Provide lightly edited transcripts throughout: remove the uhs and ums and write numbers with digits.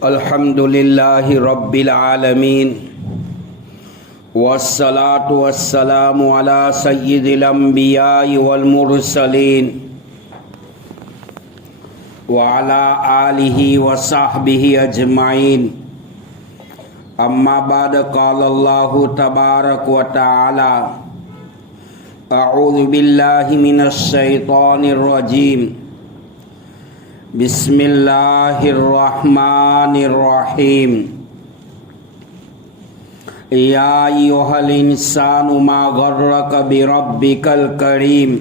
الحمدللہ رب العالمین والصلاة والسلام علی سید الانبیاء والمرسلین وعلی آلہ وصحبہ اجمعین اما بعد قال اللہ تبارک و تعالی اعوذ باللہ من الشیطان الرجیم بسم اللہ الرحمن الرحیم یا ایھا الانسان ما غرک بربک الکریم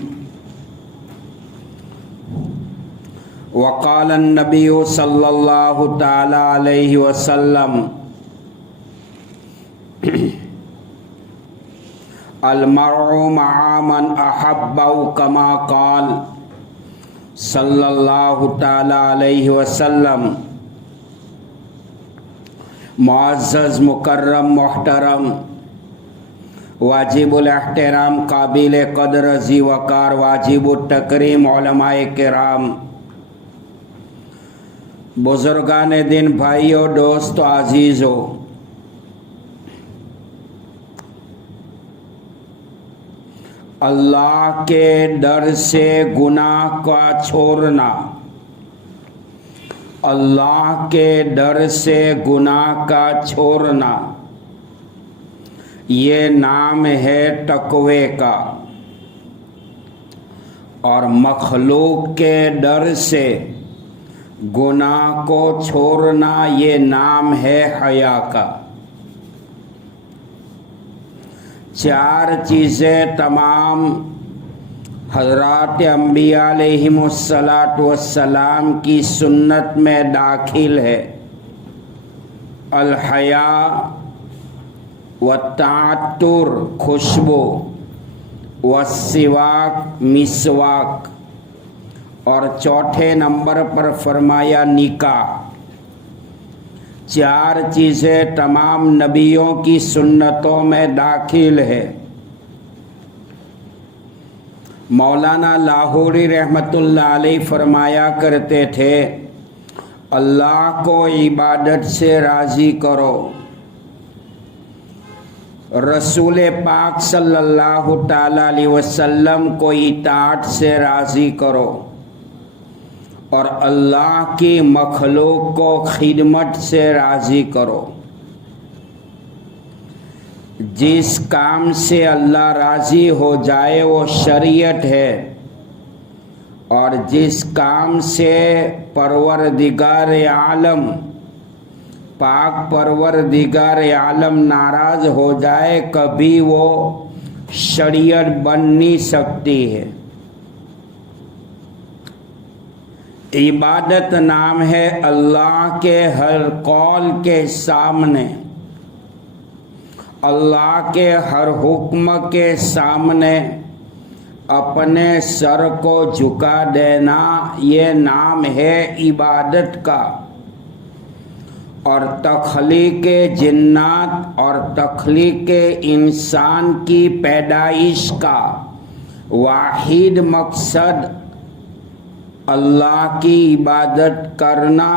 وقال النبی صلی اللہ تعالی علیہ وسلم المرء مع من احبہ کما قال صلی اللہ تعالی علیہ وسلم۔ معزز مکرم محترم واجب الاحترام قابل قدر ذی وقار واجب التکریم علماء کرام، بزرگان دین، بھائیو، دوستو، عزیزو، اللہ کے ڈر سے گناہ کا چھوڑنا، اللہ کے ڈر سے گناہ کا چھوڑنا، یہ نام ہے تقوی کا، اور مخلوق کے ڈر سے گناہ کو چھوڑنا یہ نام ہے حیا کا۔ چار چیزیں تمام حضرات انبیاء علیہم السلام کی سنت میں داخل ہے: الحیا، والتعطر خوشبو، والسواک مسواک، اور چوتھے نمبر پر فرمایا نکاح۔ چار چیزیں تمام نبیوں کی سنتوں میں داخل ہے۔ مولانا لاہوری رحمۃ اللہ علیہ فرمایا کرتے تھے، اللہ کو عبادت سے راضی کرو، رسول پاک صلی اللہ تعالی علیہ وسلم کو اطاعت سے راضی کرو، اور اللہ کی مخلوق کو خدمت سے راضی کرو۔ جس کام سے اللہ راضی ہو جائے وہ شریعت ہے، اور جس کام سے پروردگار عالم، پاک پروردگار عالم ناراض ہو جائے کبھی وہ شریعت بن نہیں سکتی ہے۔ عبادت نام ہے اللہ کے ہر قول کے سامنے، اللہ کے ہر حکم کے سامنے اپنے سر کو جھکا دینا، یہ نام ہے عبادت کا۔ اور تخلیق جنات اور تخلیق انسان کی پیدائش کا واحد مقصد اللہ کی عبادت کرنا،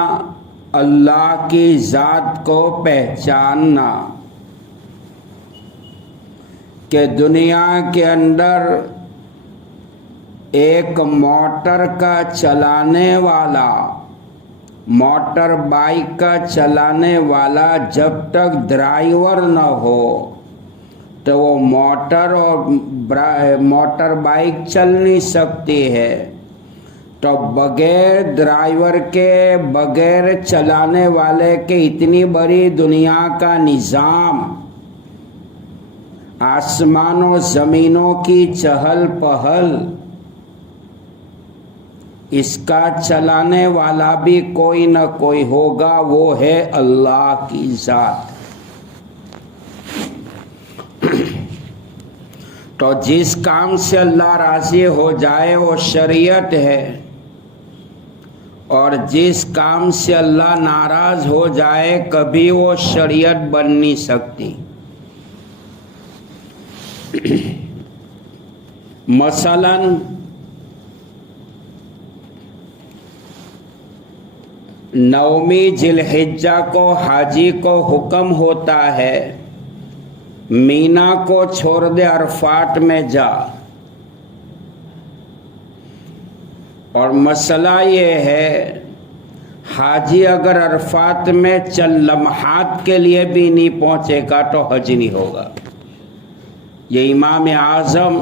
اللہ کی ذات کو پہچاننا۔ کہ دنیا کے اندر ایک موٹر کا چلانے والا، موٹر بائک کا چلانے والا جب تک ڈرائیور نہ ہو تو وہ موٹر بائک چل نہیں سکتی ہے۔ تو بغیر ڈرائیور کے، بغیر چلانے والے کے اتنی بڑی دنیا کا نظام، آسمان و زمینوں کی چہل پہل، اس کا چلانے والا بھی کوئی نہ کوئی ہوگا، وہ ہے اللہ کی ذات۔ تو جس کام سے اللہ راضی ہو جائے وہ شریعت ہے، اور جس کام سے اللہ ناراض ہو جائے کبھی وہ شریعت بن نہیں سکتی۔ مثلاً نومی ذی الحجہ کو حاجی کو حکم ہوتا ہے مینا کو چھوڑ دے، عرفات میں جا۔ اور مسئلہ یہ ہے حاجی اگر عرفات میں چند لمحات کے لیے بھی نہیں پہنچے گا تو حج نہیں ہوگا۔ یہ امام اعظم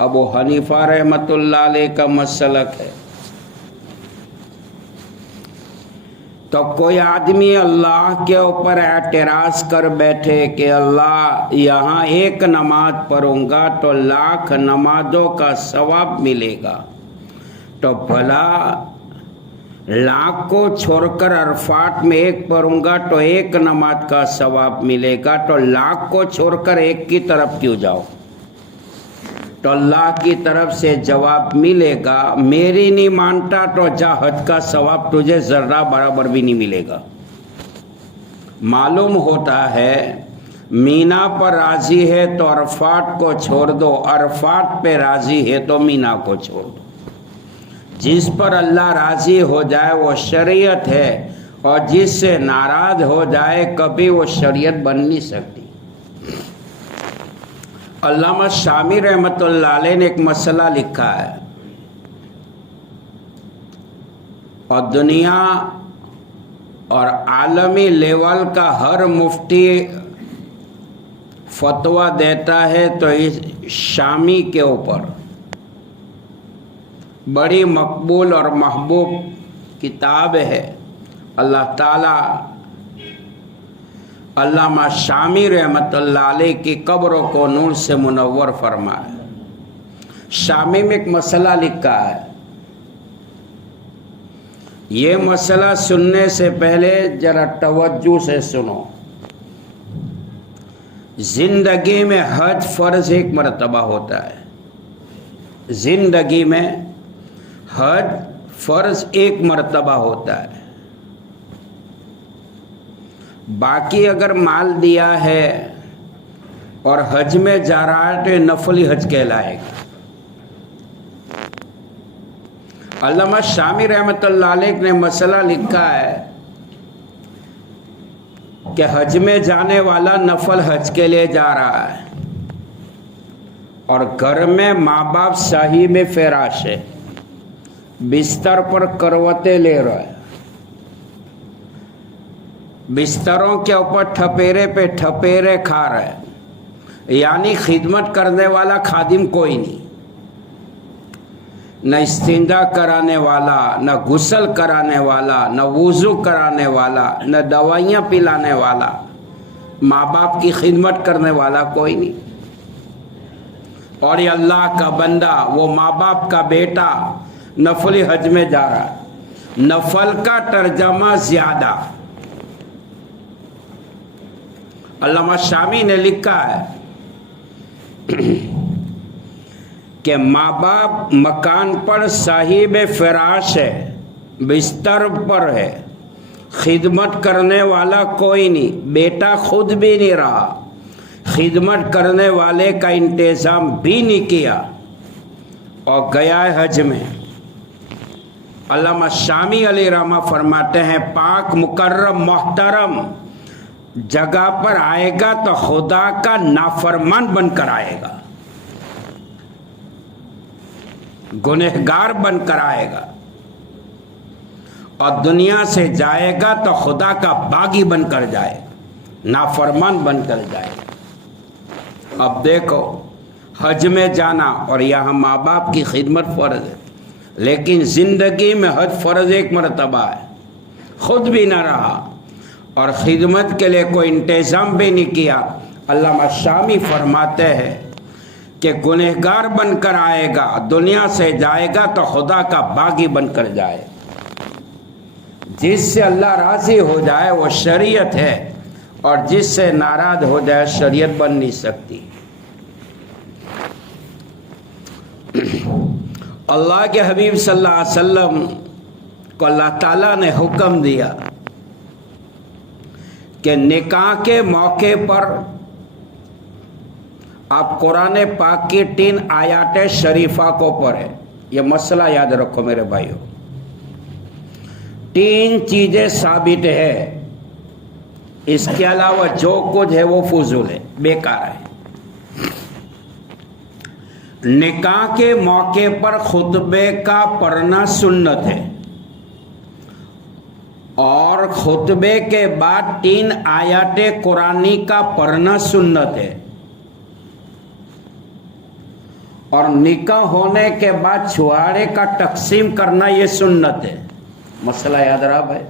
ابو حنیفہ رحمۃ اللہ علیہ کا مسلک ہے۔ تو کوئی آدمی اللہ کے اوپر اعتراض کر بیٹھے کہ اللہ یہاں ایک نماز پڑھوں گا تو 1,00,000 نمازوں کا ثواب ملے گا، تو بھلا 1,00,000 کو چھوڑ کر عرفات میں ایک پڑھوں گا تو ایک نماز کا ثواب ملے گا، تو 1,00,000 کو چھوڑ کر ایک کی طرف کیوں جاؤ؟ تو اللہ کی طرف سے جواب ملے گا میری نہیں مانتا تو جا، حج کا ثواب تجھے ذرہ برابر بھی نہیں ملے گا۔ معلوم ہوتا ہے مینا پر راضی ہے تو عرفات کو چھوڑ دو، عرفات پہ راضی ہے تو مینا کو چھوڑ دو۔ جس پر اللہ راضی ہو جائے وہ شریعت ہے، اور جس سے ناراض ہو جائے کبھی وہ شریعت بن نہیں سکتی۔ علامہ شامی رحمۃ اللہ علیہ نے ایک مسئلہ لکھا ہے، اور دنیا اور عالمی لیول کا ہر مفتی فتویٰ دیتا ہے تو اس شامی کے اوپر بڑی مقبول اور محبوب کتاب ہے۔ اللہ تعالیٰ علامہ شامی رحمۃ اللہ علیہ کی قبروں کو نور سے منور فرمائے۔ شامی میں ایک مسئلہ لکھا ہے، یہ مسئلہ سننے سے پہلے ذرا توجہ سے سنو۔ زندگی میں حج فرض ایک مرتبہ ہوتا ہے، زندگی میں حج فرض ایک مرتبہ ہوتا ہے، باقی اگر مال دیا ہے اور حج میں جا رہا ہے تو یہ نفلی حج کہلائے گا۔ علامہ شامی رحمۃ اللہ علیہ نے مسئلہ لکھا ہے کہ حج میں جانے والا نفل حج کے لیے جا رہا ہے، اور گھر میں ماں باپ صاحب فراش ہے، بستر پر کروٹیں لے رہا ہے، بستروں کے اوپر ٹھپیرے پہ ٹھپیرے کھا رہے ہیں، یعنی خدمت کرنے والا خادم کوئی نہیں، نہ استنجا کرانے والا، نہ غسل کرانے والا، نہ وضو کرانے والا، نہ دوائیاں پلانے والا، ماں باپ کی خدمت کرنے والا کوئی نہیں۔ اور یہ اللہ کا بندہ، وہ ماں باپ کا بیٹا نفلی حج میں جا رہا ہے۔ نفل کا ترجمہ زیادہ، علامہ شامی نے لکھا ہے کہ ماں باپ مکان پر صاحب فراش ہے، بستر پر ہے، خدمت کرنے والا کوئی نہیں، بیٹا خود بھی نہیں رہا، خدمت کرنے والے کا انتظام بھی نہیں کیا، اور گیا ہے حج میں۔ علامہ شامی علیہ رحمہ فرماتے ہیں پاک مکرم محترم جگہ پر آئے گا تو خدا کا نافرمان بن کر آئے گا، گنہگار بن کر آئے گا، اور دنیا سے جائے گا تو خدا کا باغی بن کر جائے گا، نافرمان بن کر جائے گا۔ اب دیکھو حج میں جانا اور یہاں ماں باپ کی خدمت فرض ہے، لیکن زندگی میں حج فرض ایک مرتبہ ہے، خود بھی نہ رہا اور خدمت کے لیے کوئی انتظام بھی نہیں کیا۔ علامہ شامی فرماتے ہیں کہ گنہگار بن کر آئے گا، دنیا سے جائے گا تو خدا کا باغی بن کر جائے۔ جس سے اللہ راضی ہو جائے وہ شریعت ہے، اور جس سے ناراض ہو جائے شریعت بن نہیں سکتی۔ अल्लाह के हबीब सल्लल्लाहु अलैहि वसल्लम को अल्लाह ताला ने हुक्म दिया कि निकाह के मौके पर आप कुरान पाक की 3 आयात शरीफा को पढ़े। ये मसला याद रखो मेरे भाइयों, 3 चीजें साबित है, इसके अलावा जो कुछ है वो फुजूल है, बेकार है। निकाह के मौके पर खुतबे का पढ़ना सुन्नत है और खुतबे के बाद 3 आयते कुरानी का पढ़ना सुन्नत है और निकाह होने के बाद छुआरे का तकसीम करना ये सुन्नत है। मसला याद रहा भाई,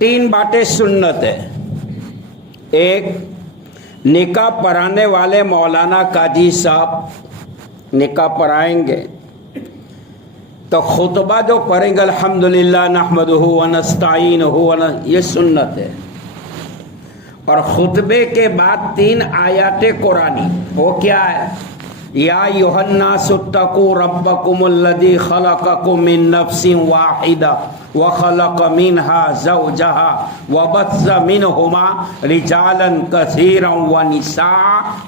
3 बातें सुन्नत है। एक, निकाह पढ़ाने वाले मौलाना काजी साहब निकाह पढ़ाएंगे तो खुतबा जो पढ़ेंगे अल्हम्दुलिल्लाह नहमदुहु व नस्तईनुहु, ये सुन्नत है। और खुतबे के बाद 3 आयते कुरानी, वो क्या है? या अय्युहन्नासुत्तकू रब्बकुमुल्लज़ी खलक़कुम मिन नफ्सिन वाहिदा व खलक़ मिनहा ज़ौजहा व बस्स मिनहुमा रिजालन कसीरन व निसा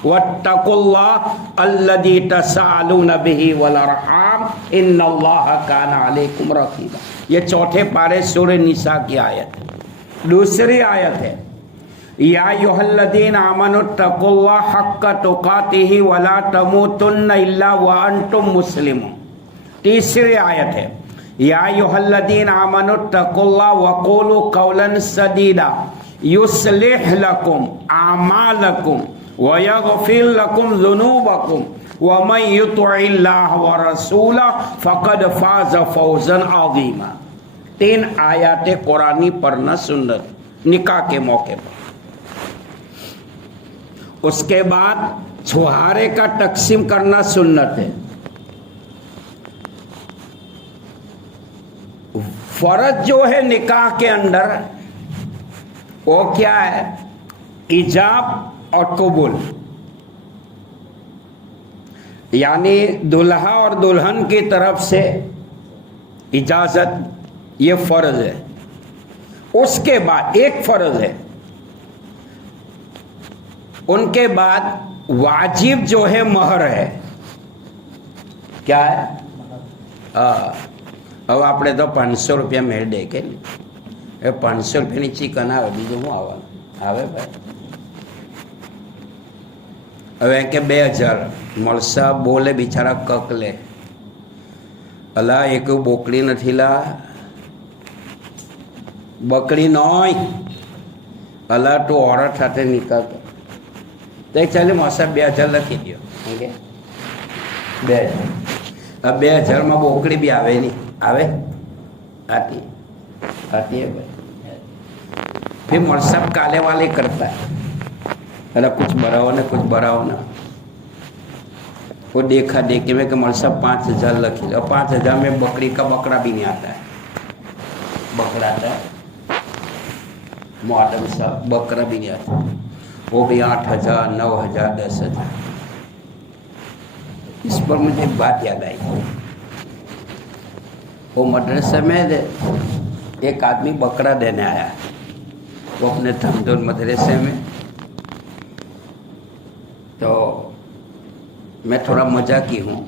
वत्तकुल्लाह अल्लज़ी तसाअलून बिही वल अरहाम इन्नल्लाहा काना अलैकुम रक़ीबा। ये चौथे पारे सूरह निसा की आयत है। दूसरी आयत है या अय्युहल्लज़ीना आमनुत्तकुल्लाह हक्का तुकातिही वला तमूतुन्ना इल्ला व अंतुम मुस्लिमून। तीसरी आयत है या अय्युहल्लज़ीना आमनुत्तकुल्लाह वक़ूलू क़ौलन सदीदा युस्लिह लकुम आमालकुम व यग़फिर लकुम ज़ुनूबकुम व मन युतिइल्लाह व रसूलह फ़क़द फ़ाज़ फ़ौज़न अज़ीमा। 3 आयतें कुरानी पढ़ना सुन्नत निकाह के मौके पर। उसके बाद छुहारे का तकसीम करना सुन्नत है। फर्ज जो है निकाह के अंदर वो क्या है? इजाब और कबूल, यानी दुल्हा और दुल्हन की तरफ से इजाजत, ये फर्ज है। उसके बाद एक फर्ज है, उनके बाद वाजिब जो है महर है। क्या है? अब આપણે તો 500 રૂપિયા મેળ દે કે એ 500 રૂપિયાની ચિકન આવે, બીજું શું આવે ભાઈ? હવે કે 2000 મળશે, બોલે બિચારા કકલે, અલા એક બોકડી નથી લા, બકડી નોય, અલા તું औरत સાથે નીકળતો તો ચાલે મોસા 2000 લખી દો। ઓકે 2000, अब 2000 में बोकड़ी भी आवे नहीं, आवे आती है भाई। फिर मरसब काले वाले करता है, अरे कुछ बढ़ाओ ना, कुछ बढ़ाओ ना। वो देखा देखे में कि मरसब 5000 लखी लो, 5000 में बकरी का बकरा भी नहीं आता है, बकरा आता है मॉडर्न सा, बकरा भी नहीं आता, वो भी 8000 9000 10,000। इस पर मुझे एक बात याद आई, वो मदरसे में एक आदमी बकरा देने आया, वो अपने धमदोर मदरसे में। तो मैं थोड़ा मजाकी हूँ,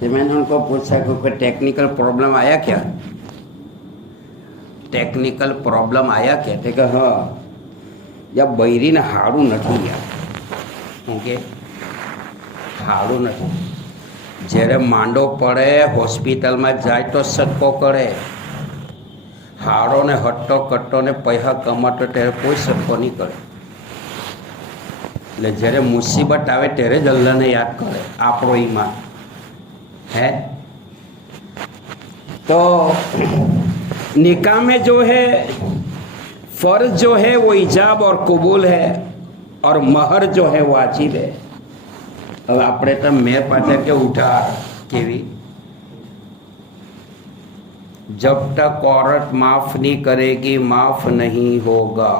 तो मैंने उनको पूछा कि कोई टेक्निकल प्रॉब्लम आया क्या, टेक्निकल प्रॉब्लम आया क्या? तो कहा हाँ, जब बैरी ने हाड़ू नहीं गया, ओके हाड़ू नहीं, જ્યારે માંડો પડે હોસ્પિટલમાં જાય તો સટકો કરે, હાડો ને હટ્ટો કટ્ટો ને પૈસા કમાતો ત્યારે કોઈ સટકો નહીં કરે, એટલે જ્યારે મુસીબત આવે ત્યારે જ અલ્લાહને યાદ કરે આપણો ઈમાન है। तो निकाह में जो है फर्ज जो है वो इजाब और कबूल है और महर जो है वाजिब है। अब આપણે તો મેં પાછળ કે ઉઠા કેવી, जब तक औरत माफ नहीं करेगी माफ नहीं होगा,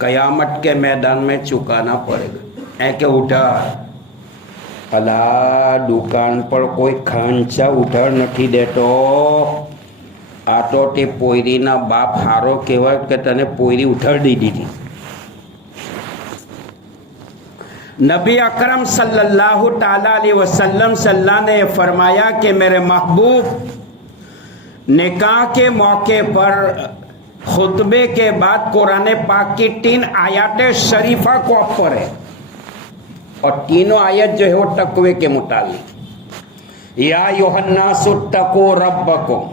कयामत के मैदान में चुकाना पड़ेगा। ऐ के उठा અલા દુકાન પર કોઈ ખાંચા ઉધાર નથી દેતો. આ તો તે પોયરીના બાપ હારો કહેવાય કે તને પોયરી ઉધાર દઈ દીધી. नबी अकरम सल्लल्लाहु ताला अलैहि वसल्लम सल्लल्लाहु ने फरमाया कि मेरे महबूब निकाह के मौके पर खुतबे के बाद कुरान पाक की 3 आयतें शरीफा को आप पढ़े, और तीनों आयत जो है वो तकवे के मुताबिक. या अय्युहन्नासु तक़ू रब्बकुम,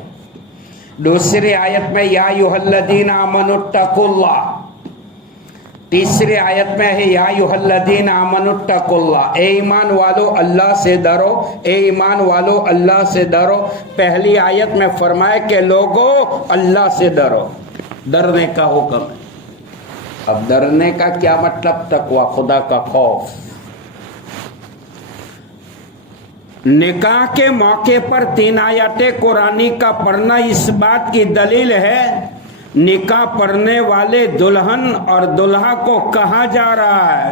दूसरी आयत में या अय्युहल्लज़ीना आमनुत्तक़ुल्लाह, तीसरी आयत में है या अय्युहल्लज़ीना आमनुत्तक़ुल्लाह, ए ईमान वालो अल्लाह से डरो, ए ईमान वालो अल्लाह से डरो. पहली आयत में फरमाया कि लोगों अल्लाह से डरो, डरने का हुक्म है. अब डरने का क्या मतलब? तकवा, खुदा का खौफ. निकाह के मौके पर 3 आयतें कुरानी का पढ़ना इस बात की दलील है निकाह पढ़ने वाले दुल्हन और दुल्हा को कहा जा रहा है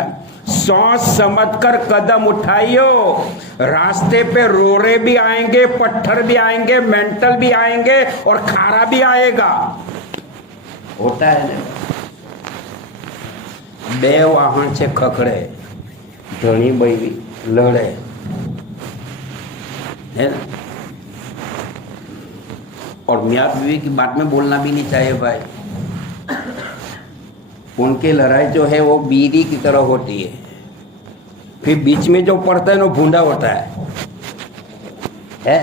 सोच समझकर कदम उठाइयो. रास्ते पे रोरे भी आएंगे, पत्थर भी आएंगे, मेंटल भी आएंगे और खारा भी आएगा. होता है ना, बे वाहन से खखड़े धनी बैरी लड़े है ना. और मियाँ बीवी की बात में बोलना भी नहीं चाहिए भाई. उनकी लड़ाई जो है वो बीड़ी की तरह होती है, फिर बीच में जो पड़ता है वो भूंडा होता है?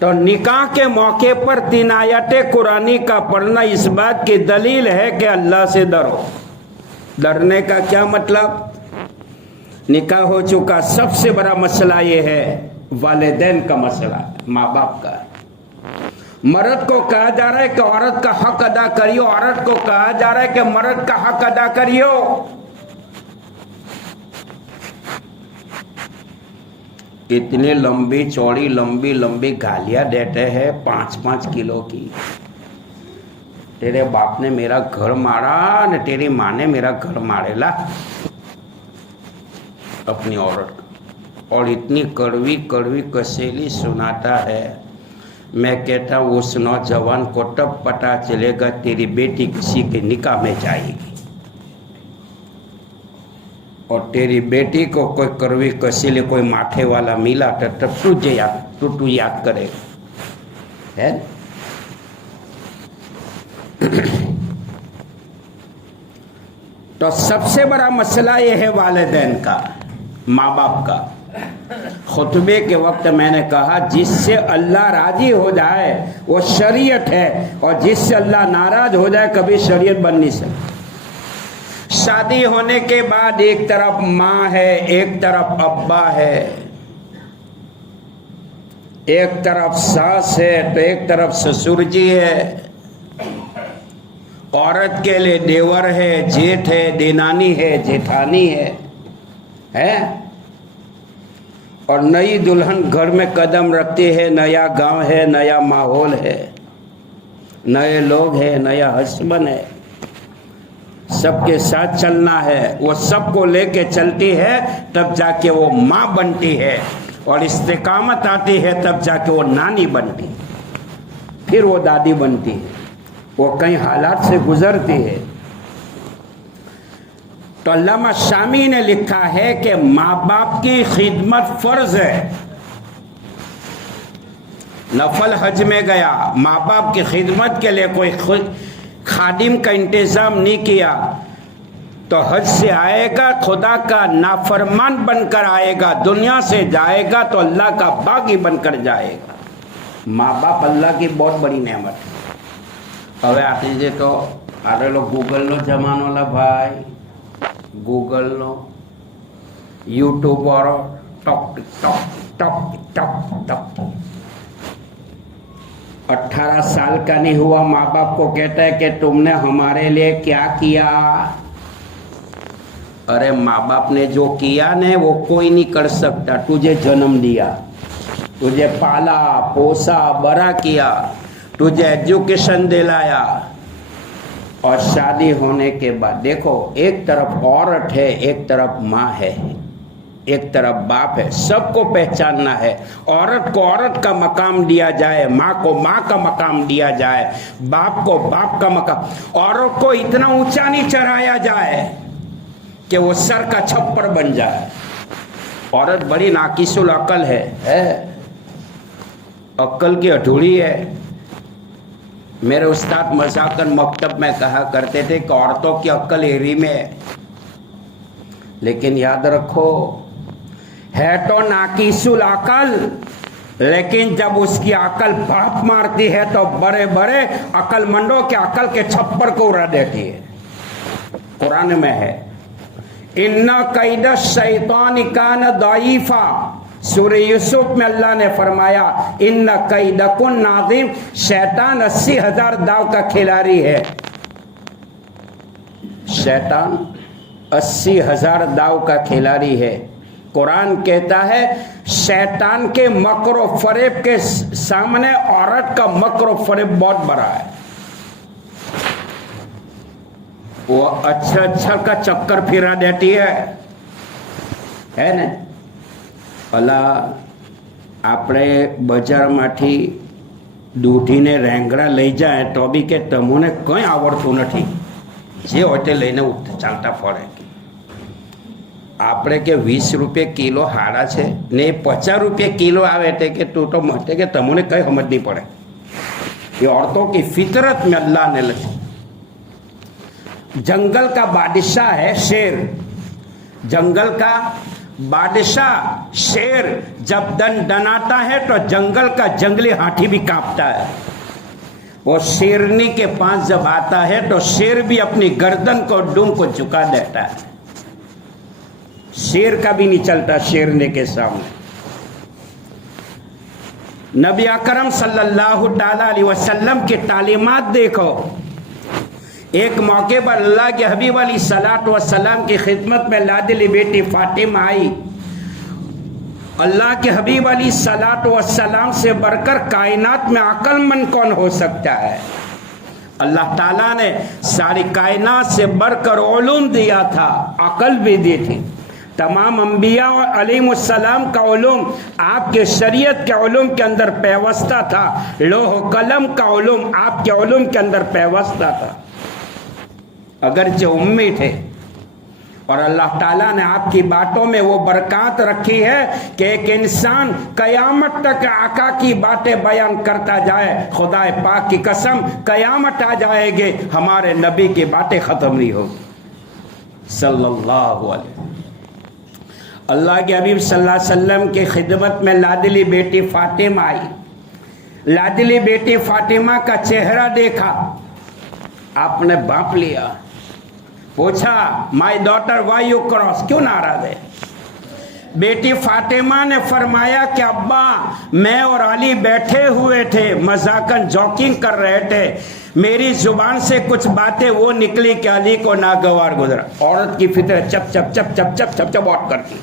तो निकाह के मौके पर 3 आयतें कुरानी का पढ़ना इस बात की दलील है कि अल्लाह से डरो. डरने का क्या मतलब? निकाह हो चुका, सबसे बड़ा मसला ये है वालिदैन का मसला, माँ बाप का. मर्द को कहा जा रहा है कि औरत का हक अदा करियो, औरत को कहा जा रहा है कि मर्द का हक अदा करियो. इतनी लंबी चौड़ी लंबी लंबी गालियां देते हैं 5-5 किलो की. तेरे बाप ने मेरा घर मारा न तेरी माँ ने मेरा घर मारेला अपनी औरत, और इतनी कड़वी कड़वी कसेली सुनाता है. मैं कहता हूँ उस नौजवान को तब पता चलेगा तेरी बेटी किसी के निकाह में जाएगी, और तेरी बेटी को कोई कड़वी कसीले कोई माथे वाला मिला तो तब तू याद करेगा, है? तो सबसे बड़ा मसला ये है वालिदैन का, माँ बाप का. खुतबे के वक्त मैंने कहा जिससे अल्लाह राजी हो जाए वो शरीयत है, और जिससे अल्लाह नाराज हो जाए कभी शरीयत बन नहीं सकती. शादी होने के बाद एक तरफ माँ है, एक तरफ अब्बा है, एक तरफ सास है तो एक तरफ ससुर जी है. औरत के लिए देवर है, जेठ है, देनानी है, जेठानी है? और नई दुल्हन घर में कदम रखती है, नया गांव है, नया माहौल है, नए लोग हैं, नया हस्बैंड है, सबके साथ चलना है. वो सबको लेके चलती है तब जाके वो माँ बनती है, और इस्तिकामत आती है तब जाके वो नानी बनती है, फिर वो दादी बनती है. वो कई हालात से गुजरती है. तो अल्लामा शामी ने लिखा है कि माँ बाप की खिदमत फर्ज है. नफल हज में गया, माँ बाप की खिदमत के लिए कोई खादिम का इंतजाम नहीं किया तो हज से आएगा खुदा का नाफरमान बनकर आएगा, दुनिया से जाएगा तो अल्लाह का बागी बनकर जाएगा. माँ बाप अल्लाह की बहुत बड़ी नेमत है. હવે આપણી તો આરેલો ગૂગલનો જમાનો લા ભાઈ, ગૂગલનો यूट्यूब और talk talk talk talk talk. 18 साल का नहीं हुआ माँ बाप को कहता है कि तुमने हमारे लिए क्या किया. अरे माँ बाप ने जो किया ने वो कोई नहीं कर सकता. तुझे जन्म दिया, तुझे पाला पोसा बड़ा किया, तुझे एजुकेशन दिलाया, और शादी होने के बाद देखो एक तरफ औरत है एक तरफ माँ है. ایک طرف باپ ہے, سب کو پہچاننا ہے. عورت کو عورت کا مقام دیا جائے, ماں کو ماں کا مقام دیا جائے, باپ کو باپ کا مقام. عورت کو اتنا اونچا نہیں چڑھایا جائے کہ وہ سر کا چھپر بن جائے. عورت بڑی ناقص العقل ہے, عقل کی اٹھوڑی ہے. میرے استاد مذاکر مکتب میں کہا کرتے تھے کہ عورتوں کی عقل ایری میں ہے, لیکن یاد رکھو ہے تو ناقص العقل, لیکن جب اس کی عقل بھاپ مارتی ہے تو بڑے بڑے عقل مندوں کے عقل کے چھپر کو اڑا دیتی ہے. قرآن میں ہے ان کید الشیطان کان ضعیفا. سورہ یوسف میں اللہ نے فرمایا ان کیدکن عظیم. شیطان 80,000 داؤ کا کھلاڑی ہے. شیطان 80,000 داؤ کا کھلاڑی ہے. قرآن کہتا ہے شیطان کے مکر و فریب کے سامنے عورت کا مکر و فریب بہت بڑا ہے. وہ اچھا کا چکر پھرا دیتی ہے ને. ભલા આપણે બજારમાંથી દૂધીને રેંગડા લઈ જાય તો બી કે તમને કંઈ આવડતું નથી, જે હોય તે લઈને ચાલતા ફરે. આપણે કે 20 રૂપિયા કિલો હાડા છે ને 50 રૂપિયા કિલો આવે તે કે તું તો મતે કે તમને કંઈ સમજ નહીં પડે. ये औरतों की फितरत में अल्लाह ने लिखी. जंगल का बादशाह है शेर, जंगल का बादशाह शेर जब दनाता है तो जंगल का जंगली हाथी भी कांपता है. वो शेरनी के पास जब आता है तो शेर भी अपनी गर्दन को दुम को झुका देता है. शेर का भी नहीं चलता शेरनी के सामने. नबी अकरम सल्लल्लाहु ताला अलैहि वसल्लम की तालीमात देखो. एक मौके पर अल्लाह के हबीब अली सलात व सलाम की खिदमत में लाडली बेटी फातिमा आई. अल्लाह के हबीब अली सलात व सलाम से बढ़कर कायनात में अक्लमंद कौन हो सकता है. अल्लाह ताला ने सारी कायनात से बढ़कर उलूम दिया था, अकल भी दी थी. तमाम अंबिया और अलैहिस्सलाम का उलूम आपके शरीयत के उलूम के अंदर पैवस्ता था. लोह कलम का उलूम आपके उलूम के अंदर पैवस्ता था. अगरचे उम्मी थे और अल्लाह ताला ने आपकी बातों में वो बरकत रखी है कि एक इंसान कयामत तक आका की बातें बयान करता जाए. खुदा पाक की कसम कयामत आ जाएगी हमारे नबी की बातें खत्म नहीं होगी सल्लल्लाहु अलैहि. अल्लाह के हबीब सल्लल्लाहु अलैहि वसल्लम की खिदमत में लाडली बेटी फातिमा आई. लाडली बेटी फातिमा का चेहरा देखा, आपने बांप लिया. पूछा my daughter why you cross, क्यों नाराज है. बेटी फातिमा ने फरमाया कि अब्बा मैं और अली बैठे हुए थे, मजाकन जॉकिंग कर रहे थे. मेरी जुबान से कुछ बातें वो निकली कि अली को नागवार गुजरा. औरत की फितरत चप चप चप चप चप चप चप बहुत करती.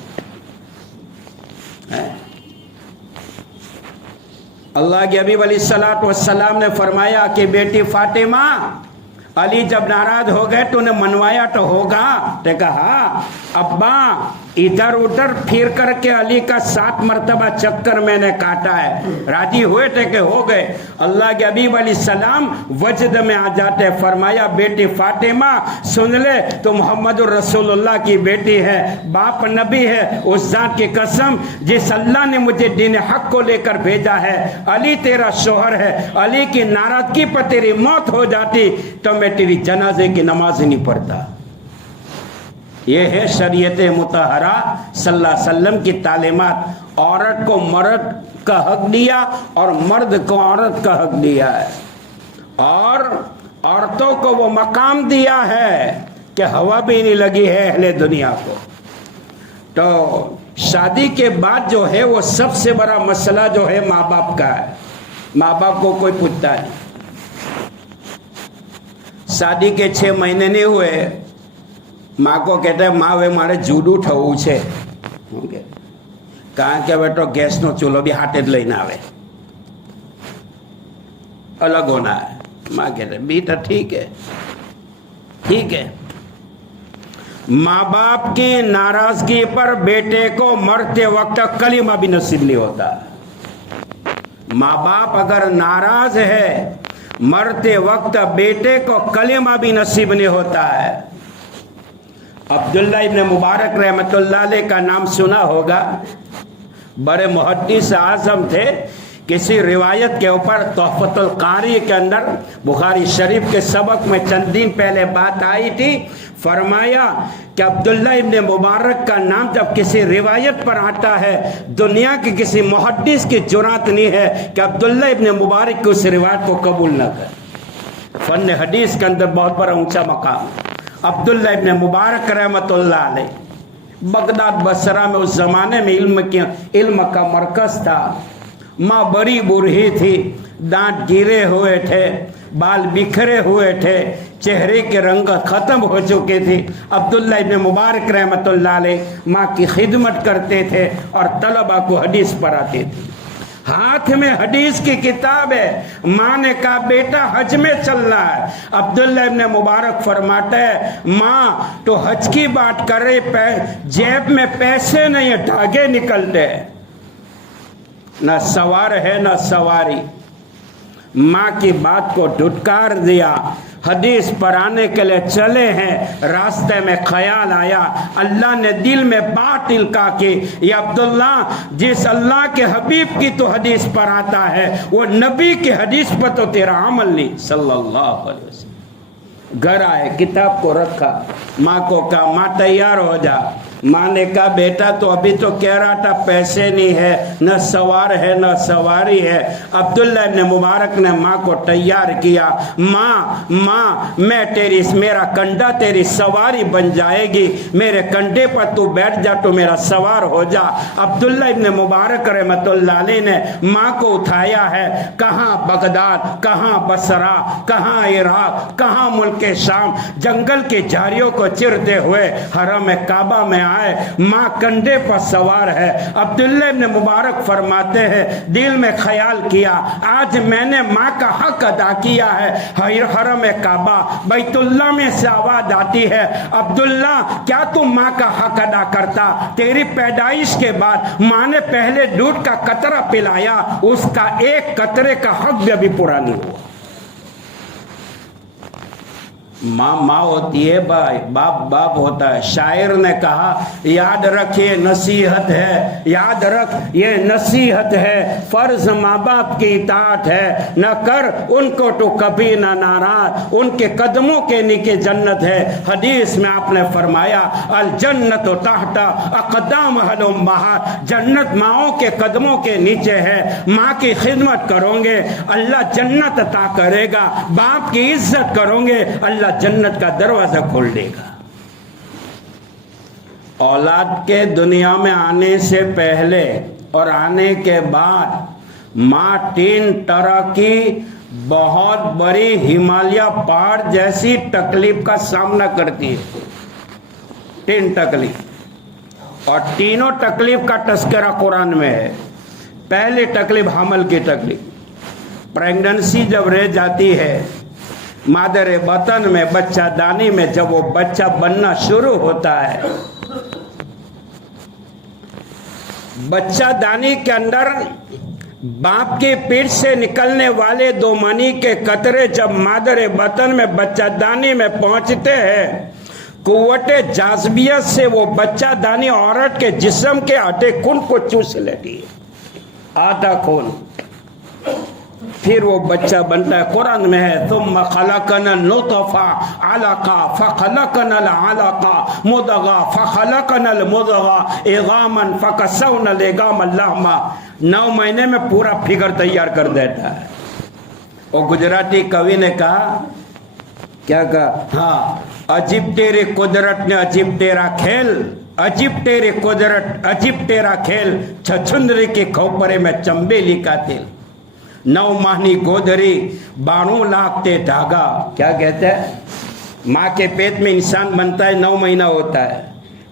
अल्लाह के हबीब अलैहिस्सलातु वस्सलाम ने फरमाया कि बेटी फातिमा अली जब नाराज हो गए तो उन्हें मनवाया तो होगा. तो कहा अब्बा इधर उधर फिर करके अली का 7 मरतबा चक्कर मैंने काटा है. राजी हुए थे कि हो गए. अल्लाह के हबीब अलैहिस्सलाम वजद में आ जाते. फरमाया बेटी फातिमा सुन ले, तो मोहम्मद रसूलुल्लाह की बेटी है, बाप नबी है. उस जात की कसम जिस अल्लाह ने मुझे दीन हक को लेकर भेजा है, अली तेरा शोहर है. अली की नाराजगी पर तेरी मौत हो जाती तो मैं तेरी जनाजे की नमाज नहीं पढ़ता. ये है शरीयत मुतहरा सल्लल्लाहु अलैहि वसल्लम की तालीमात. औरत को मर्द का हक दिया और मर्द को औरत का हक दिया है. और औरतों को वो मकाम दिया है कि हवा भी नहीं लगी है अहले दुनिया को. तो शादी के बाद जो है वो सबसे बड़ा मसला जो है माँ बाप का है. माँ बाप को कोई पूछता नहीं. शादी के 6 महीने नहीं हुए, माँ को कहते हैं माँ वे मारे જુદું થવું છે. કારણ કે હવે તો ગેસનો ચૂલો બી હાથે જ લઈને આવે, અલગ હોના है. माँ कहते बेटा ठीक है ठीक है. ماں باپ کی ناراضگی پر بیٹے کو مرتے وقت کلمہ بھی نصیب نہیں ہوتا. ماں باپ اگر ناراض ہے مرتے وقت بیٹے کو کلمہ بھی نصیب نہیں ہوتا ہے. عبداللہ ابن مبارک رحمۃ اللہ علیہ کا نام سنا ہوگا. بڑے محدث اعظم تھے. کسی روایت کے اوپر تحفۃ القاری کے اندر بخاری شریف کے سبق میں چند دن پہلے بات آئی تھی. فرمایا کہ عبداللہ ابن مبارک کا نام جب کسی روایت پر آتا ہے دنیا کے کسی محدث کی جرات نہیں ہے کہ عبداللہ ابن مبارک کی اس روایت کو قبول نہ کرے. فن حدیث کے اندر بہت بڑا اونچا مقام. عبداللہ ابن مبارک رحمۃ اللہ علیہ بغداد بصرہ میں اس زمانے میں علم کا مرکز تھا. ماں بڑی بوڑھی تھی, دانت گرے ہوئے تھے, بال بکھرے ہوئے تھے, چہرے کے رنگت ختم ہو چکے تھی. عبداللہ ابن مبارک رحمۃ اللہ علیہ ماں کی خدمت کرتے تھے اور طلبہ کو حدیث پڑھاتے تھے. ہاتھ میں حدیث کی کتاب ہے. ماں نے کہا بیٹا حج میں چل رہا ہے. عبداللہ ابن مبارک فرماتا ہے ماں تو حج کی بات کر رہے, جیب میں پیسے نہیں, دھاگے نکلتے, نہ سوار ہے نہ سواری. ماں کی بات کو دھٹکار دیا. حدیث پڑھانے کے لیے چلے ہیں. راستے میں خیال آیا, اللہ نے دل میں بات القا کی, یہ عبداللہ جس اللہ کے حبیب کی تو حدیث پڑھاتا ہے وہ نبی کی حدیث پر تو تیرا عمل نہیں. صلی اللہ علیہ وسلم. گھر آئے, کتاب کو رکھا, ماں کو کہا ماں تیار ہو جا. ماں نے کہا بیٹا تو ابھی تو کہہ رہا تھا پیسے نہیں ہے, نہ سوار ہے نہ سواری ہے. عبداللہ ابن مبارک نے ماں کو تیار کیا. ماں میں میرا کنڈا تیری سواری بن جائے گی, میرے کنڈے پر تو بیٹھ جا تو میرا سوار ہو جا. عبداللہ ابن مبارک رحمۃ اللہ علیہ نے ماں کو اٹھایا ہے. کہاں بغداد, کہاں بصرہ, کہاں عراق, کہاں ملک شام, جنگل کی جھاڑیوں کو چرتے ہوئے حرم کعبہ میں آئے. ماں کنڈے پر سوار ہے. عبداللہ ابن مبارک فرماتے ہیں دل میں خیال کیا آج میں نے ماں کا حق ادا کیا ہے. حرم کعبہ بیت اللہ میں سے آواز آتی ہے عبداللہ کیا تم ماں کا حق ادا کرتا؟ تیری پیدائش کے بعد ماں نے پہلے دودھ کا قطرہ پلایا, اس کا ایک قطرے کا حق بھی ابھی پورا نہیں ہوا. ماں ہوتی ہے بھائی, باپ ہوتا ہے. شاعر نے کہا یاد رکھ یہ نصیحت ہے, یاد رکھ یہ نصیحت ہے, فرض ماں باپ کی اطاعت ہے, نہ کر ان کو تو کبھی نہ ناراض, ان کے قدموں کے نیچے جنت ہے. حدیث میں آپ نے فرمایا الجنت تحت اقدام اہل امہات, جنت ماؤں کے قدموں کے نیچے ہے. ماں کی خدمت کرو گے اللہ جنت عطا کرے گا, باپ کی عزت کرو گے اللہ جنت کا دروازہ کھول دے گا. اولاد کے دنیا میں آنے سے پہلے اور آنے کے بعد ماں 3 طرح کی بہت بڑی ہمالیہ پہاڑ جیسی تکلیف کا سامنا کرتی ہے. 3 تکلیف, اور تینوں تکلیف کا تذکرہ قرآن میں ہے. پہلی تکلیف حمل کی تکلیف, پریگننسی جب رہ جاتی ہے مادر بطن میں, بچہ دانی میں, جب وہ بچہ بننا شروع ہوتا ہے, بچہ دانی کے اندر باپ کی پیٹ سے نکلنے والے 2 منی کے قطرے جب مادر بطن میں بچہ دانی میں پہنچتے ہیں, قوت جاذبیت سے وہ بچہ دانی عورت کے جسم کے آدھے خون کو چوس لیتی ہے, آدھا خون. پھر وہ بچہ بنتا ہے. قرآن میں ہے ثم خلقنا النطفہ علقہ فخلقنا العلقہ مضغہ فخلقنا المضغہ عظاما فکسونا العظام لحما. 9 مہینے میں پورا فگر تیار کر دیتا ہے. وہ گجراتی کوی نے کہا, کیا کہا, ہاں عجیب تیری قدرت نے عجیب تیرا کھیل, عجیب تیری قدرت عجیب تیرا کھیل, چھچھندری کے کھوپرے میں چمبیلی کا تیل, 9 ماہی گودری 92 لاکھ تے دھاگا. کیا کہتے ہیں, ماں کے پیٹ میں انسان بنتا ہے 9 مہینہ ہوتا ہے,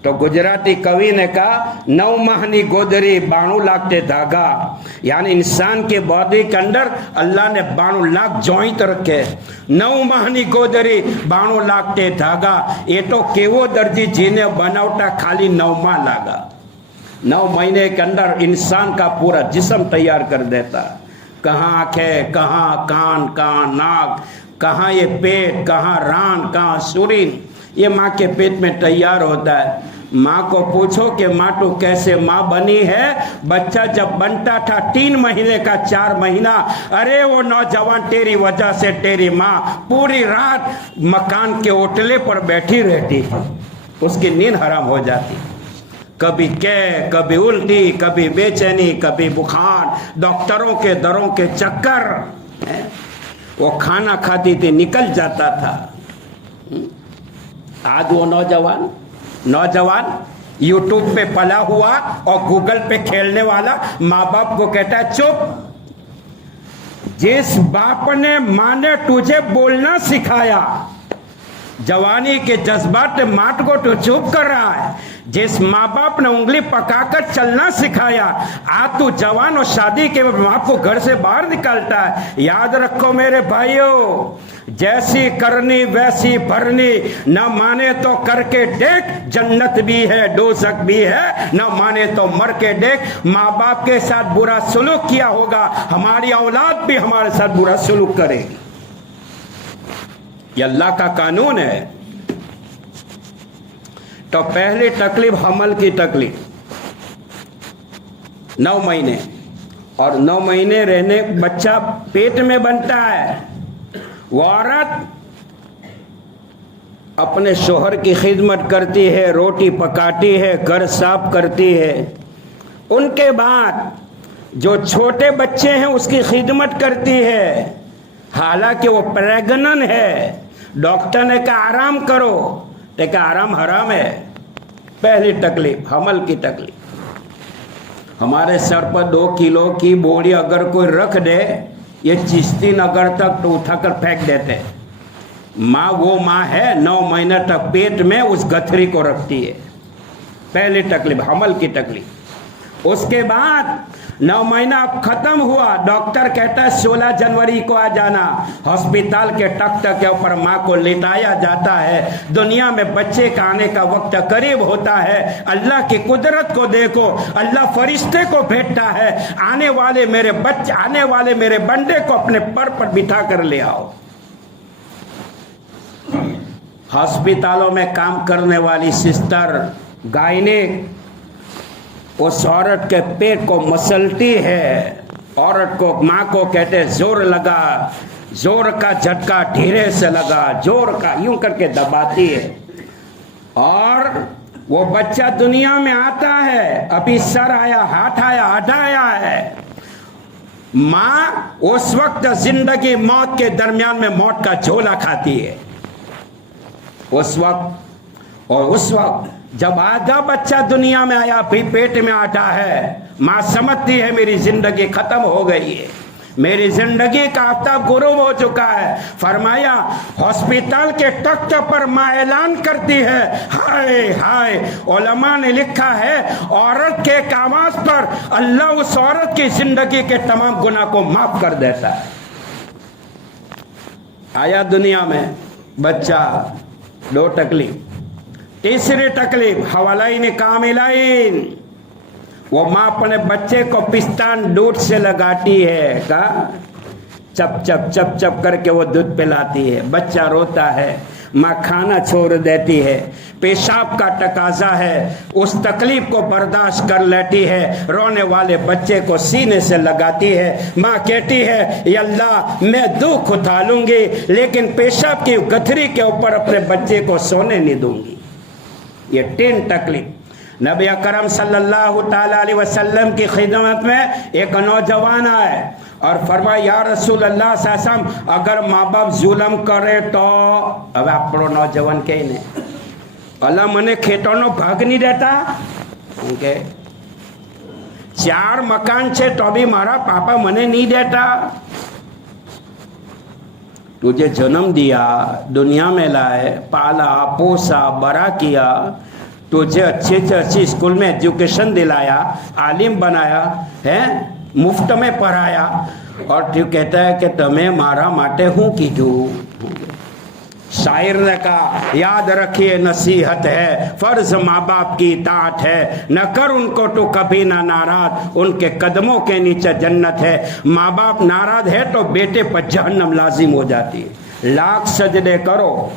تو गुजराती कवि ने कहा 9 माहनी गोदरी 92 लाख ते धागा, यानी इंसान के बॉडी के अंदर अल्लाह ने 92 लाख जॉइंट रखे। 9 माहनी गोदरी 92 लाख ते धागा, ये तो केवो दर्जी जीने बनावटा खाली 9 माह लागा। 9 महीने के अंदर इंसान का पूरा जिस्म तैयार कर देता। कहाँ आंखें, कहाँ कान, कहाँ नाक, कहाँ ये पेट, कहाँ रान, कहाँ शरीर, ये माँ के पेट में तैयार होता है। माँ को पूछो कि माँ तू कैसे माँ बनी है? बच्चा जब बनता था 3 महीने का, 4 महीना, अरे वो नौजवान तेरी वजह से तेरी माँ पूरी रात मकान के ओटले पर बैठी रहती, उसकी नींद हराम हो जाती। कभी कभी उल्टी, कभी बेचैनी, कभी बुखार, डॉक्टरों के दरों के चक्कर, वो खाना खाती थी निकल जाता था। आज वो नौजवान यूट्यूब पे पला हुआ और गूगल पे खेलने वाला माँ बाप को कहता है चुप। जिस बाप ने माँ ने तुझे बोलना सिखाया, जवानी के जज्बात माट को तो चुप कर रहा है। जिस माँ बाप ने उंगली पकाकर चलना सिखाया, आज तू जवान और शादी के बाप को घर से बाहर निकालता है। याद रखो मेरे भाइयों, जैसी करनी वैसी भरनी, न माने तो करके देख, जन्नत भी है दोज़ख भी है, न माने तो मर के देख। माँ बाप के साथ बुरा सलूक किया होगा, हमारी औलाद भी हमारे साथ बुरा सलूक करेगी। ये अल्लाह का कानून है। तो पहली तकलीफ हमल की तकलीफ, 9 महीने, और 9 महीने रहने बच्चा पेट में बनता है। वो औरत अपने शोहर की खिदमत करती है, रोटी पकाती है, घर साफ करती है। उनके बाद जो छोटे बच्चे हैं उसकी खिदमत करती है, हालांकि वो प्रेग्नेंट है। डॉक्टर ने कहा आराम करो, लेकिन आराम हराम है। पहली तकलीफ हमल की तकलीफ। हमारे सर पर 2 किलो की बोरी अगर कोई रख दे, ये चिश्ती नगर तक तो उठाकर फेंक देते। माँ वो माँ है, 9 महीने तक पेट में उस गठरी को रखती है। पहली तकलीफ हमल की तकलीफ। उसके बाद 9 महीना अब खत्म हुआ, डॉक्टर कहता है 16 जनवरी को आ जाना। हॉस्पिटल के तख्त के ऊपर माँ को लिटाया जाता है। दुनिया में बच्चे का आने का वक्त करीब होता है। अल्लाह की कुदरत को देखो, अल्लाह फरिश्ते को भेजता है, आने वाले मेरे बंदे को अपने पर बिठा कर ले आओ। हॉस्पिटलों में काम करने वाली सिस्टर, गायनिक, उस औरत के पेट को मसलती है। औरत को, माँ को कहते जोर लगा, जोर का झटका धीरे से लगा, जोर का यूं करके दबाती है, और वो बच्चा दुनिया में आता है। अभी सर आया, हाथ आया, आधा आया है। माँ उस वक्त जिंदगी मौत के दरमियान में मौत का झोला खाती है उस वक्त। और उस वक्त जब आधा बच्चा दुनिया में आया, भी पेट में आटा है, माँ समझती है मेरी जिंदगी खत्म हो गई है, मेरी जिंदगी का आफ्ताब गुरूब हो चुका है। फरमाया हॉस्पिटल के तख्त पर माँ ऐलान करती है, हाय हाय। उलमा ने लिखा है औरत के एक आवाज पर अल्लाह उस औरत की जिंदगी के तमाम गुनाह को माफ कर देता है। आया दुनिया में बच्चा, 2 तकलीफ। तीसरी तकलीफ हवालाइन कामिलाइन। वो माँ अपने बच्चे को पिस्तान दूध से लगाती है, का चप चप चप चप करके वो दूध पिलाती है। बच्चा रोता है, माँ खाना छोड़ देती है, पेशाब का तकाजा है, उस तकलीफ को बर्दाश्त कर लेती है। रोने वाले बच्चे को सीने से लगाती है। माँ कहती है या अल्लाह मैं दुख उठा लूंगी, लेकिन पेशाब की गठरी के ऊपर अपने बच्चे को सोने नहीं दूंगी। ये 3 तकलीफ। नबी अकरम सल्लल्लाहु ताला अलैहि वसल्लम की खिदमत में एक नौजवान आए और फरमाया या रसूल अल्लाह सल्लम, अगर माँ बाप जुलम करे तो? अब આપણો નौजवान કહે ને અલ્લાહ મને ખેતરનો ભાગ નહીં દેતા, કે 4 મકાન છે તો બી મારા પાપા મને નહીં દેતા। तुझे जन्म दिया, दुनिया में लाए, पाला पोसा, बड़ा किया, तुझे अच्छे से अच्छी स्कूल में एजुकेशन दिलाया, आलिम बनाया है, मुफ्त में पढ़ाया, और तू कहता है कि तमें मारा माटे हूँ कीधुं। शायर ने कहा, याद रखिए नसीहत है, फर्ज माँ बाप की इताअत है, न कर उनको तो कभी ना नाराज, उनके कदमों के नीचे जन्नत है। माँ बाप नाराज है तो बेटे पर जहन्नम लाजिम हो जाती है। लाख सजदे करो,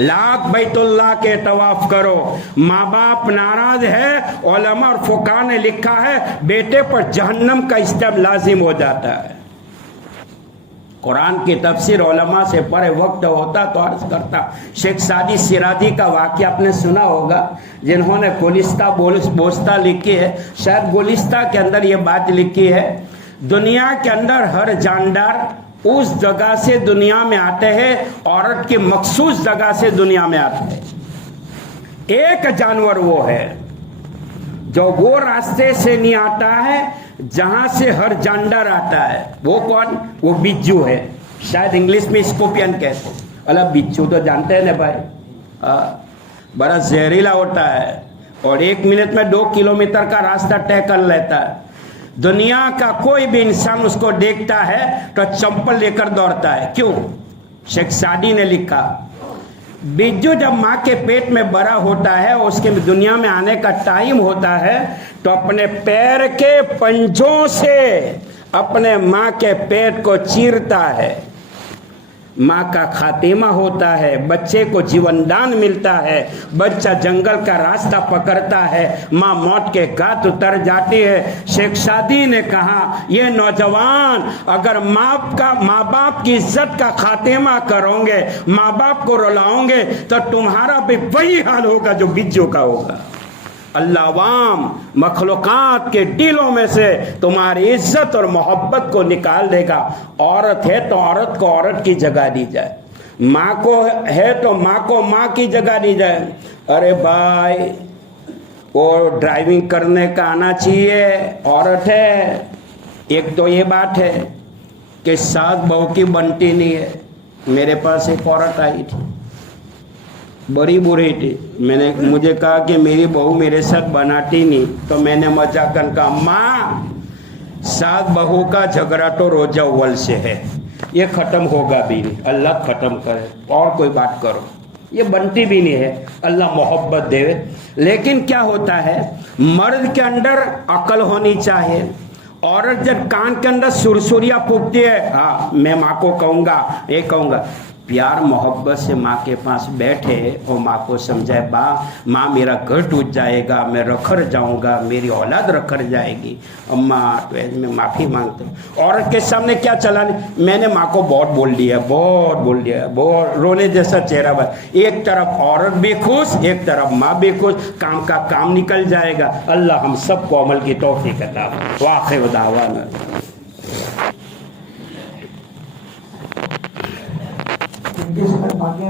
लाख बैतुल्लाह के तवाफ करो, माँ बाप नाराज है, उलमा और फुकाहा ने लिखा है बेटे पर जहन्नम का इस्तेम लाजिम हो जाता है। कुरान की तफसीर उलमा से परे वक्त होता तो अर्ज करता। शेख सादी सिराजी का वाक़या आपने सुना होगा, जिन्होंने गुलिस्ता बोस्ता लिखी है, शायद गुलिस्ता के अंदर ये बात लिखी है, दुनिया के अंदर हर जानदार उस जगह से दुनिया में आते हैं, औरत की मखसूस जगह से दुनिया में आते हैं। एक जानवर वो है जो वो रास्ते से नहीं आता है जहां से हर जानदार आता है। वो कौन? वो बिच्छू है, शायद इंग्लिश में स्कॉर्पियन कहते हैं। अल्लाह बिच्छू तो जानते हैं ना भाई, बड़ा जहरीला होता है और 1 मिनट में 2 किलोमीटर का रास्ता तय कर लेता है। दुनिया का कोई भी इंसान उसको देखता है तो चंपल लेकर दौड़ता है। क्यों? शेख सादी ने लिखा, बिज्जू जब माँ के पेट में बड़ा होता है, उसके दुनिया में आने का टाइम होता है, तो अपने पैर के पंजों से अपने माँ के पेट को चीरता है। माँ का खातिमा होता है, बच्चे को जीवन दान मिलता है, बच्चा जंगल का रास्ता पकड़ता है, माँ मौत के घाट उतर जाती है। शेख सादी ने कहा, ये नौजवान अगर माँ बाप की इज्जत का खातिमा करोगे, माँ बाप को रुलाओगे, तो तुम्हारा भी वही हाल होगा जो बिज्जू का होगा। अल्लाहवाम मखलूकात के दिलों में से तुम्हारी इज्जत और मोहब्बत को निकाल देगा। औरत है तो औरत को औरत की जगह दी जाए, माँ को है तो माँ को माँ की जगह दी जाए। अरे भाई, वो ड्राइविंग करने का आना चाहिए, औरत है। एक तो ये बात है कि सास बहू की बनती नहीं है। मेरे पास एक औरत आई थी, बड़ी बुरी थी। मुझे कहा कि मेरी बहू मेरे साथ बनाती नहीं, तो मैंने मजाक कर कहा, माँ सास बहू का झगड़ा तो रोजा अव्वल से है, ये खत्म होगा भी नहीं, अल्लाह खत्म करे, और कोई बात करो, ये बनती भी नहीं है, अल्लाह मोहब्बत दे। लेकिन क्या होता है, मर्द के अंदर अकल होनी चाहिए। औरत जब कान के अंदर सुरसुरिया फूकती है, हाँ मैं माँ को कहूँगा, ये कहूँगा, प्यार मोहब्बत से माँ के पास बैठे और माँ को समझाए, माँ मेरा घर टूट जाएगा, मैं रखड़ जाऊंगा, मेरी औलाद रखड़ जाएगी, अम्मा तो मैं माफ़ी मांगता हूँ। औरत के सामने क्या चलाने, मैंने माँ को बहुत बोल दिया, बहुत रोने जैसा चेहरा बा। एक तरफ औरत भी खुश, एक तरफ माँ भी खुश, काम का काम निकल जाएगा। अल्लाह हम सब को अमल की तौफीक अता फरमाए। वाक़िअ दावाना। बाकी